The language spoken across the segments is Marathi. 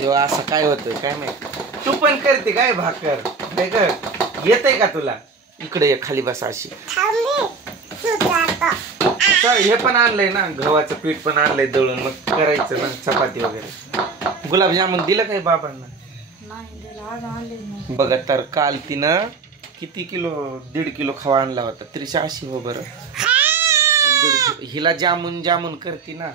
जेव्हा असं काय होतं काय माहिती. तू पण करते काय भाकर काय कर येतंय का तुला. इकडे ये खाली बसा अशी. तर हे पण आणलंय ना गव्हाचं पीठ पण आणलंय दळून मग करायचं ना चपाती वगैरे. गुलाबजामुन दिलं काय बाबांना. बघा तर काल तिनं किती किलो 1.5 किलो खवा आणला होता. 380 हो बरं. हिला जामून करते ना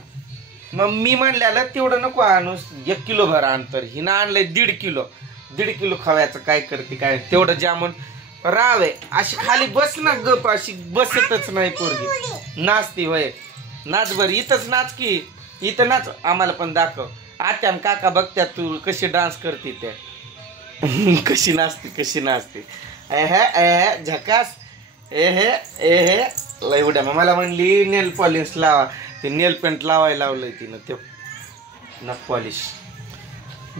मग मी म्हणल्याला तेवढं नको आणूस 1 किलो भर आण. तर हिनं आणलंय 1.5 किलो खव्याचं काय करते काय तेवढं जामून रावे. अशी खाली बस ना गप अशी बसतच नाही पोरगी. नाचती होय नाच बर इथंच नाच की इथं नाच आम्हाला पण दाखव. आत्यान काका बघत्यात तू कशी डान्स करते ते. कशी नाचते एहे झकास एहे लय उड्या. मला म्हणली नेल पॉलिश लावा. ते नेल पेंट लावायला लावलंय तिनं ते नख पॉलिश.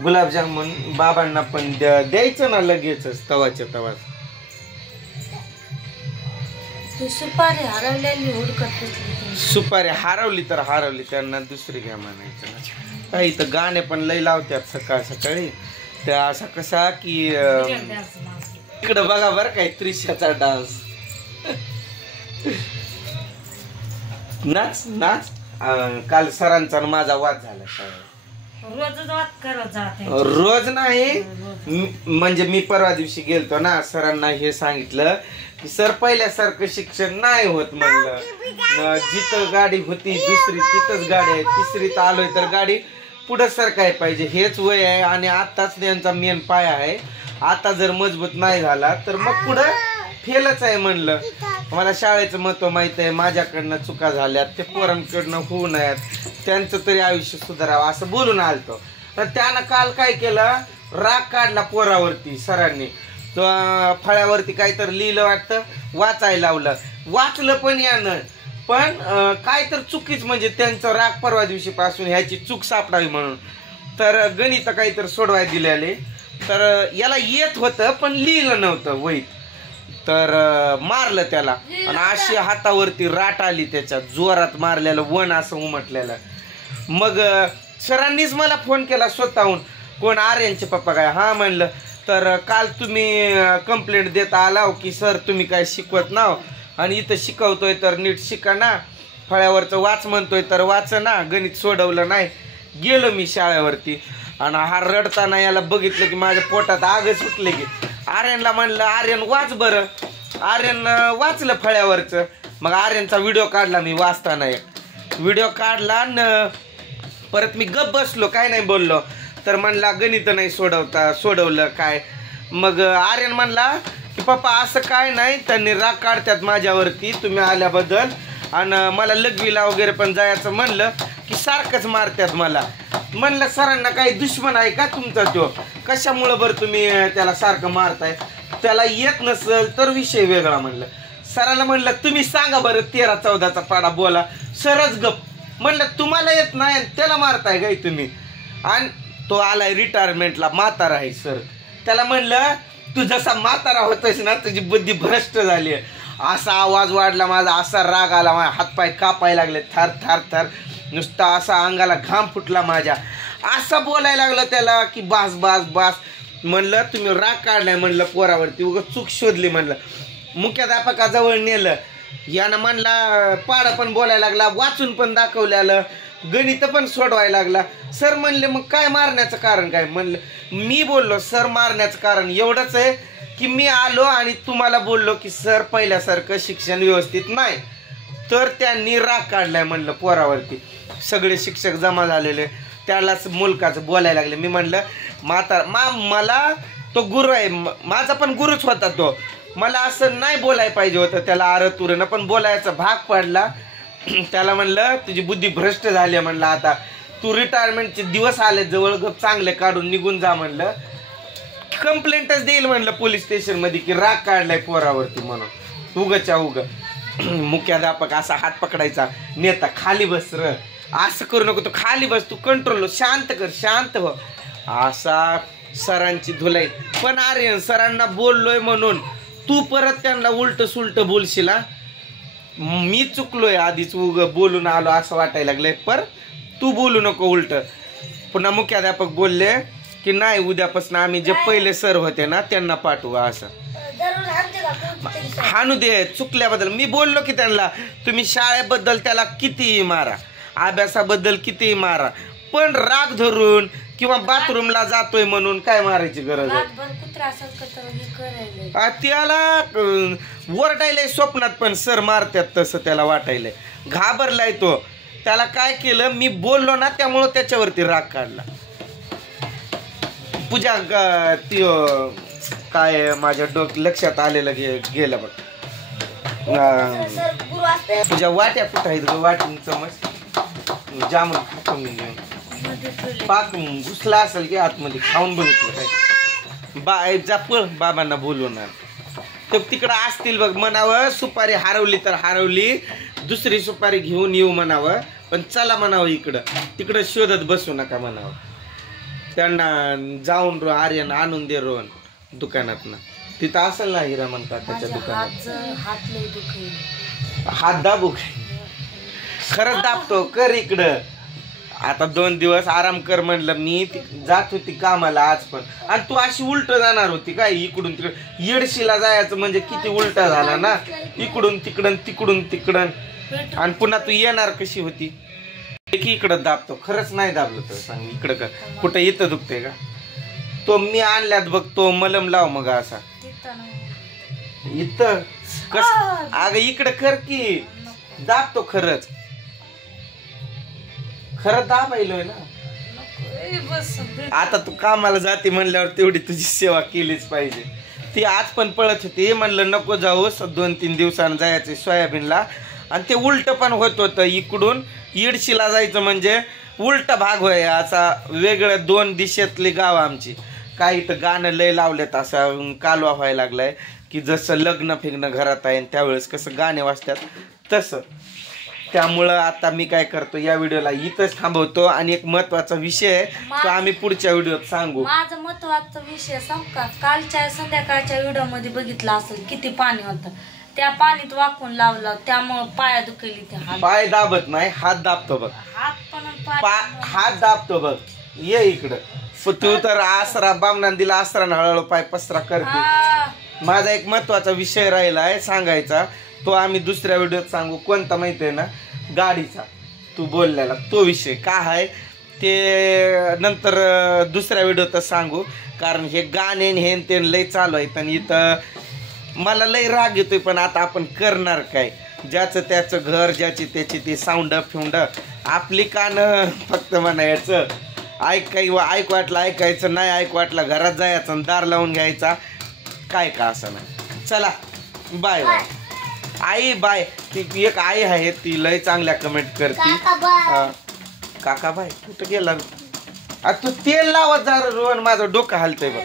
गुलाबजामुन बाबांना पण द्यायचं ना लगेचच तवाच्या तवाच. सुपारी हरवली तर हरवली त्यांना दुसरी घ्या म्हणायचं ना. काही तर गाणे पण लय लावतात सकाळी. त्या असा कसा की इकडं बघा बरं काय त्रिशाचा डान्स. नाच काल सरांचा माझा वाद झाला. रोज नाही म्हणजे मी परवा दिवशी गेलतो ना सरांना हे सांगितलं की सर पहिल्यासारखं शिक्षण नाही होत म्हणलं. जिथं गाडी होती दुसरी तिथंच गाडी आहे तिसरीत आलोय तर गाडी पुढं सरकाय पाहिजे हेच वय आहे. आणि आताच त्यांचा मेन पाया आहे. आता जर मजबूत नाही झाला तर मग पुढं फेलच आहे म्हणलं. मला शाळेचं महत्व माहित आहे. माझ्याकडनं चुका झाल्यात ते पोरांकडनं होऊ नयेत. त्यांचं तरी आयुष्य सुधारावं असं बोलून आलतो. तर त्यानं काल काय केलं राग काढला पोरावरती सरांनी. फळ्यावरती काहीतरी लिहिलं वाटतं वाचायला लावलं. वाचलं पण यानं पण काय तर चुकीच म्हणजे त्यांचं राग परवा दिवशी पासून ह्याची चूक सापडावी म्हणून तर गणित काहीतरी सोडवाय दिलेले. तर याला येत होतं पण लिहिलं नव्हतं वहीत. तर मारलं त्याला आणि अशी हातावरती राट आली त्याच्या जोरात मारलेलं वन असं उमटलेलं. मग सरांनीच मला फोन केला स्वतःहून. कोण आर्यनचे पप्पा काय हा म्हणलं. तर काल तुम्ही कंप्लेंट देता आलाव की सर तुम्ही काय शिकवत नाव आणि इथं शिकवतोय तर नीट शिका ना. फळ्यावरचं वाच म्हणतोय तर वाच ना. गणित सोडवलं नाही. गेलो मी शाळेवरती आणि हा रडताना याला बघितलं की माझ्या पोटात आग सुटले की. आर्यनला म्हणलं आर्यन वाच बरं. आर्यन वाचलं फळ्यावरचं. मग आर्यनचा व्हिडिओ काढला मी वाचताना. एक व्हिडिओ काढला न परत मी गप बसलो काय नाही बोललो. तर म्हणला गणित नाही सोडवलं काय. मग आर्यन म्हणला की पप्पा असं काय नाही त्यांनी राग काढतात माझ्यावरती तुम्ही आल्याबद्दल आणि मला लघवीला वगैरे पण जायचं म्हणलं की सारखंच मारतात मला. म्हणलं सरांना काही दुश्मन आहे का तुमचा तो कशामुळं बरं तुम्ही त्याला सारखं मारताय. त्याला येत नसेल तर विषय वेगळा म्हणलं. सरांना म्हणलं तुम्ही सांगा बरं 13-14चा पाडा बोला. सरच गप. म्हणलं तुम्हाला येत नाही त्याला मारताय काय तुम्ही. आणि तो आलाय रिटायरमेंटला म्हातारा आहे सर. त्याला म्हणलं तू जसा म्हातारा होतोस ना तुझी बुद्धी भ्रष्ट झाली. असा आवाज वाढला माझा असा राग आला माझ्या हातपाय कापायला लागले थर थर थर. नुसता असा अंगाला घाम फुटला माझ्या. असं बोलायला लागलं त्याला की बास बास बास. म्हणलं तुम्ही राग काढलाय म्हणलं पोरावरती उगाच चूक शोधली म्हणलं. मुख्याध्यापकाजवळ नेलं. यानं म्हणला पाडा पण बोलायला लागला वाचून पण दाखवलेलं गणित पण सोडवायला लागला. सर म्हणले मग काय मारण्याचं कारण काय. म्हणलं मी बोललो सर मारण्याचं कारण एवढंच आहे की मी आलो आणि तुम्हाला बोललो की सर पहिल्यासारखं शिक्षण व्यवस्थित नाही तर त्यांनी राग काढलाय म्हणलं पोरावरती. सगळे शिक्षक जमा झालेले त्यालाच मुलकाचं बोलायला लागले. मी म्हणलं मला तो गुरु आहे माझा पण गुरुच होता तो. मला असं नाही बोलायला पाहिजे होतं त्याला आरतुरनं पण बोलायचा भाग पडला. त्याला म्हणलं तुझी बुद्धी भ्रष्ट झाली म्हणलं आता तू रिटायरमेंटचे दिवस आले जवळ गप चांगले काढून निघून जा म्हणलं. कंप्लेंटच देईल म्हणलं पोलीस स्टेशन मध्ये की राग काढलाय पोरावरती म्हणून उगच्या उग. मुख्याध्यापक असा हात पकडायचा नेता खाली बस र असं करू नको तू खाली बस तू कंट्रोल शांत कर शांत हो. असा सरांची धुलाई. पण आर्यन सरांना बोललोय म्हणून तू परत त्यांना उलट सुलट बोलशील. मी चुकलोय आधीच उग बोलून आलो असं वाटायला लागलंय पर तू बोलू नको उलट. पुन्हा मुख्याध्यापक बोलले की नाही उद्यापासून आम्ही जे पहिले सर होते ना त्यांना पाठवू असं. हाणू दे चुकल्याबद्दल. मी बोललो की त्यांना तुम्ही शाळेबद्दल त्याला कितीही मारा, अभ्यासाबद्दल कितीही मारा, पण राग धरून किंवा बाथरूमला जातोय म्हणून काय मारायची गरज आहे. त्याला वरडायलंय स्वप्नात पण सर मारतात तसं त्याला वाटायलंय. घाबरलाय तो. त्याला काय केलं मी बोललो ना त्यामुळं त्याच्यावरती राग काढला. पूजा ती काय माझ्या लक्षात आलेलं गेलं बघ. तुझ्या वाट्या कुठं आहेत ग? वाटी चमच जामून खाऊन घेऊन पाक घुसला असेल की आतमध्ये खाऊन बघितलं काय. जा पळ बाबांना बोलवणार तर तिकडं असतील बघ. म्हणावं सुपारी हरवली तर हरवली, दुसरी सुपारी घेऊन येऊ म्हणावं, पण चला म्हणावं इकडं तिकडं शोधत बसू नका म्हणावं. त्यांना जाऊन आर्यन आणून दे रोहन दुकानात ना. तिथं असेल ना हिरा म्हणतात त्याच्या दुकानात. हात दाबू खरंच दाबतो. कर इकडं आता 2 दिवस आराम कर म्हणलं मी. जात होती कामाला आज पण, आणि तू अशी उलट जाणार होती काय इकडून तिकडं. येडशीला जायचं म्हणजे किती उलटा झाला ना, इकडून तिकडं तिकडून तिकडं. आणि पुन्हा तू येणार कशी होती की इकडं दाबतो. खरंच नाही दाबलं तर सांग इकडं का कुठं इथं दुखते का? तो मी आणल्यात बघ तो मलम लाव मग असा इथं कस. अगं इकडं कर की दाबतो. खरंच खरं दाबायलोय ना. आता तू कामाला जाते म्हणल्यावर तेवढी तुझी सेवा केलीच पाहिजे. ती आज पण पळत होती म्हणलं नको जाऊ 2-3 दिवसांनी जायचं सोयाबीनला. आणि ते उलट पण होत होतं. इकडून येडशीला जायचं म्हणजे उलट भाग होय असा वेगळं. 2 दिशेतली गाव आमची. काही तर गाणं लय लावलेत असं कालवा व्हायला लागलाय की जसं लग्न फिरणं घरात आहे त्यावेळेस कसं गाणे वाजतात तसं. त्यामुळं आता मी काय करतो या व्हिडिओला इथंच थांबवतो. आणि एक महत्वाचा विषय आहे तो आम्ही पुढच्या व्हिडिओत सांगू. माझा महत्वाचा विषय सांग का. कालच्या संध्याकाळच्या व्हिडिओ मध्ये बघितलं असेल किती पाणी होतं. त्या पाणीत वाकून लावलं त्यामुळं पाया दुखली. ते पाय दाबत नाही हात दाबतो बघ. हात दाबतो बघ. ये इकडं. तू तर आसरा बामणा दिला आसरा हळूहळू पाय पसरा करते. माझा एक महत्वाचा विषय राहिलाय सांगायचा तो आम्ही दुसऱ्या व्हिडिओत सांगू. कोणता माहितीये ना गाडीचा तू बोललेला तो विषय काय आहे ते नंतर दुसऱ्या व्हिडिओतच सांगू. कारण हे गाणे हे ते लय चालू आहेत आणि इथं मला लय राग येतोय. पण आता आपण करणार काय. ज्याचं त्याचं घर ज्याची त्याची ती साऊंड फिऊंड. आपली कानं फक्त म्हणायचं ऐकू वाटलं ऐकायचं, नाही ऐकू वाटलं घरात जायचं दार लावून घ्यायचा. काय का असं नाही. चला बाय बाय. आई बाय. ती एक आई आहे ती लय चांगल्या कमेंट करते. काका बाय कुठं गेला? तू तेल लावत जा रोहन माझं डोकं हलतंय बघ.